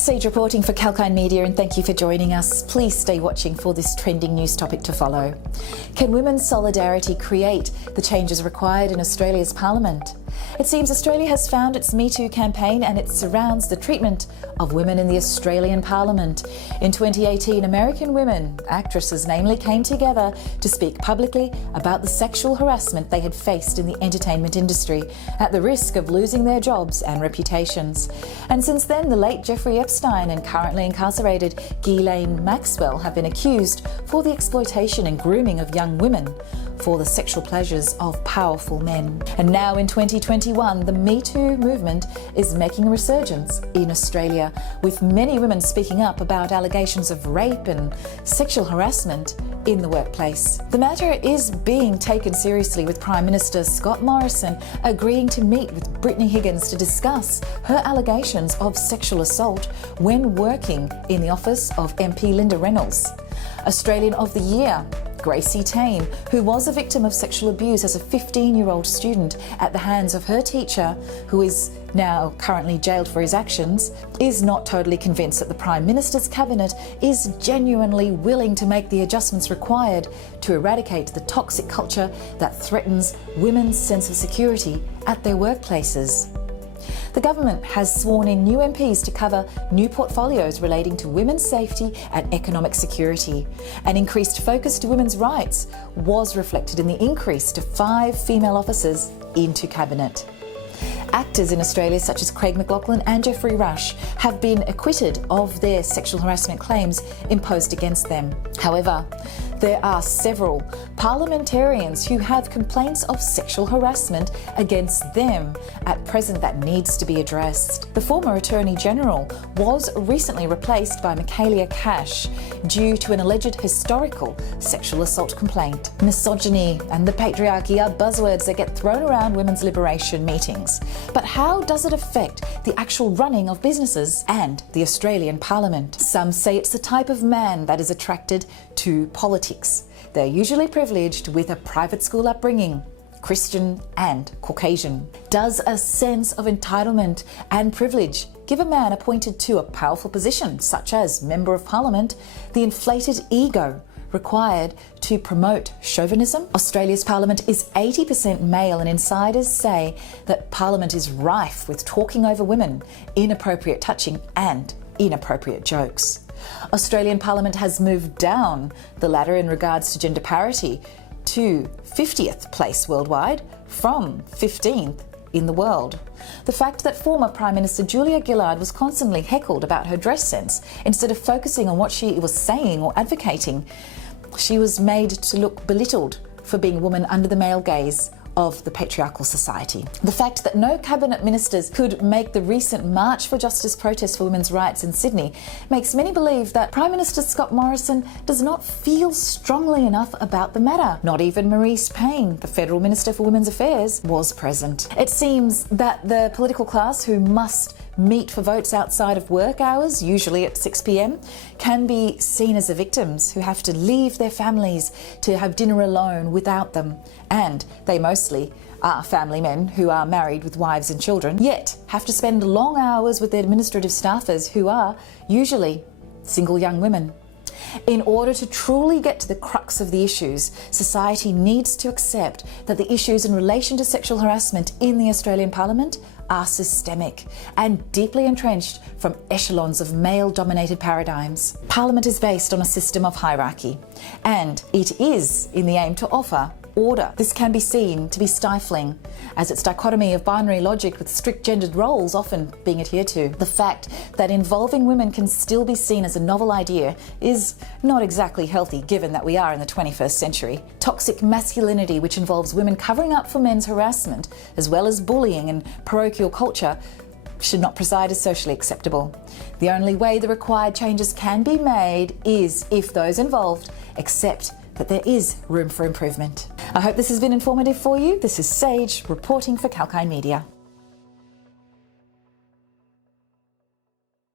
Sage reporting for Kalkinemedia, and thank you for joining us. Please stay watching for this trending news topic to follow. Can women's solidarity create the changes required in Australia's Parliament? It seems Australia has found its Me Too campaign, and it surrounds the treatment of women in the Australian Parliament. In 2018, American women, actresses namely, came together to speak publicly about the sexual harassment they had faced in the entertainment industry, at the risk of losing their jobs and reputations. And since then, the late Jeffrey Epstein and currently incarcerated Ghislain Maxwell have been accused for the exploitation and grooming of young women for the sexual pleasures of powerful men. And now in 2021, the Me Too movement is making a resurgence in Australia, with many women speaking up about allegations of rape and sexual harassment in the workplace. The matter is being taken seriously, with Prime Minister Scott Morrison agreeing to meet with Brittany Higgins to discuss her allegations of sexual assault when working in the office of MP Linda Reynolds. Australian of the Year Gracie Tame, who was a victim of sexual abuse as a 15-year-old student at the hands of her teacher, who is now currently jailed for his actions, is not totally convinced that the Prime Minister's cabinet is genuinely willing to make the adjustments required to eradicate the toxic culture that threatens women's sense of security at their workplaces. The government has sworn in new MPs to cover new portfolios relating to women's safety and economic security. An increased focus to women's rights was reflected in the increase to 5 female officers into cabinet. Actors in Australia such as Craig McLachlan and Geoffrey Rush have been acquitted of their sexual harassment claims imposed against them. However, there are several parliamentarians who have complaints of sexual harassment against them at present that needs to be addressed. The former Attorney General was recently replaced by Michaelia Cash due to an alleged historical sexual assault complaint. Misogyny and the patriarchy are buzzwords that get thrown around women's liberation meetings. But how does it affect the actual running of businesses and the Australian Parliament? Some say it's the type of man that is attracted to politics. They're usually privileged with a private school upbringing, Christian and Caucasian. Does a sense of entitlement and privilege give a man appointed to a powerful position, such as Member of Parliament, the inflated ego required to promote chauvinism? Australia's Parliament is 80% male, and insiders say that Parliament is rife with talking over women, inappropriate touching and inappropriate jokes. Australian Parliament has moved down the ladder in regards to gender parity to 50th place worldwide from 15th in the world. The fact that former Prime Minister Julia Gillard was constantly heckled about her dress sense instead of focusing on what she was saying or advocating, she was made to look belittled for being a woman under the male gaze of the patriarchal society. The fact that no cabinet ministers could make the recent March for Justice protest for women's rights in Sydney makes many believe that Prime Minister Scott Morrison does not feel strongly enough about the matter. Not even Marise Payne, the Federal Minister for Women's Affairs, was present. It seems that the political class, who must meet for votes outside of work hours, usually at 6 p.m, can be seen as the victims who have to leave their families to have dinner alone without them. And they mostly are family men who are married with wives and children, yet have to spend long hours with their administrative staffers who are usually single young women. In order to truly get to the crux of the issues, society needs to accept that the issues in relation to sexual harassment in the Australian Parliament are systemic and deeply entrenched from echelons of male-dominated paradigms. Parliament is based on a system of hierarchy, and it is in the aim to offer order. This can be seen to be stifling, as its dichotomy of binary logic with strict gendered roles often being adhered to. The fact that involving women can still be seen as a novel idea is not exactly healthy, given that we are in the 21st century. Toxic masculinity, which involves women covering up for men's harassment, as well as bullying and parochial culture, should not preside as socially acceptable. The only way the required changes can be made is if those involved accept that there is room for improvement. I hope this has been informative for you. This is Sage reporting for Kalkinemedia.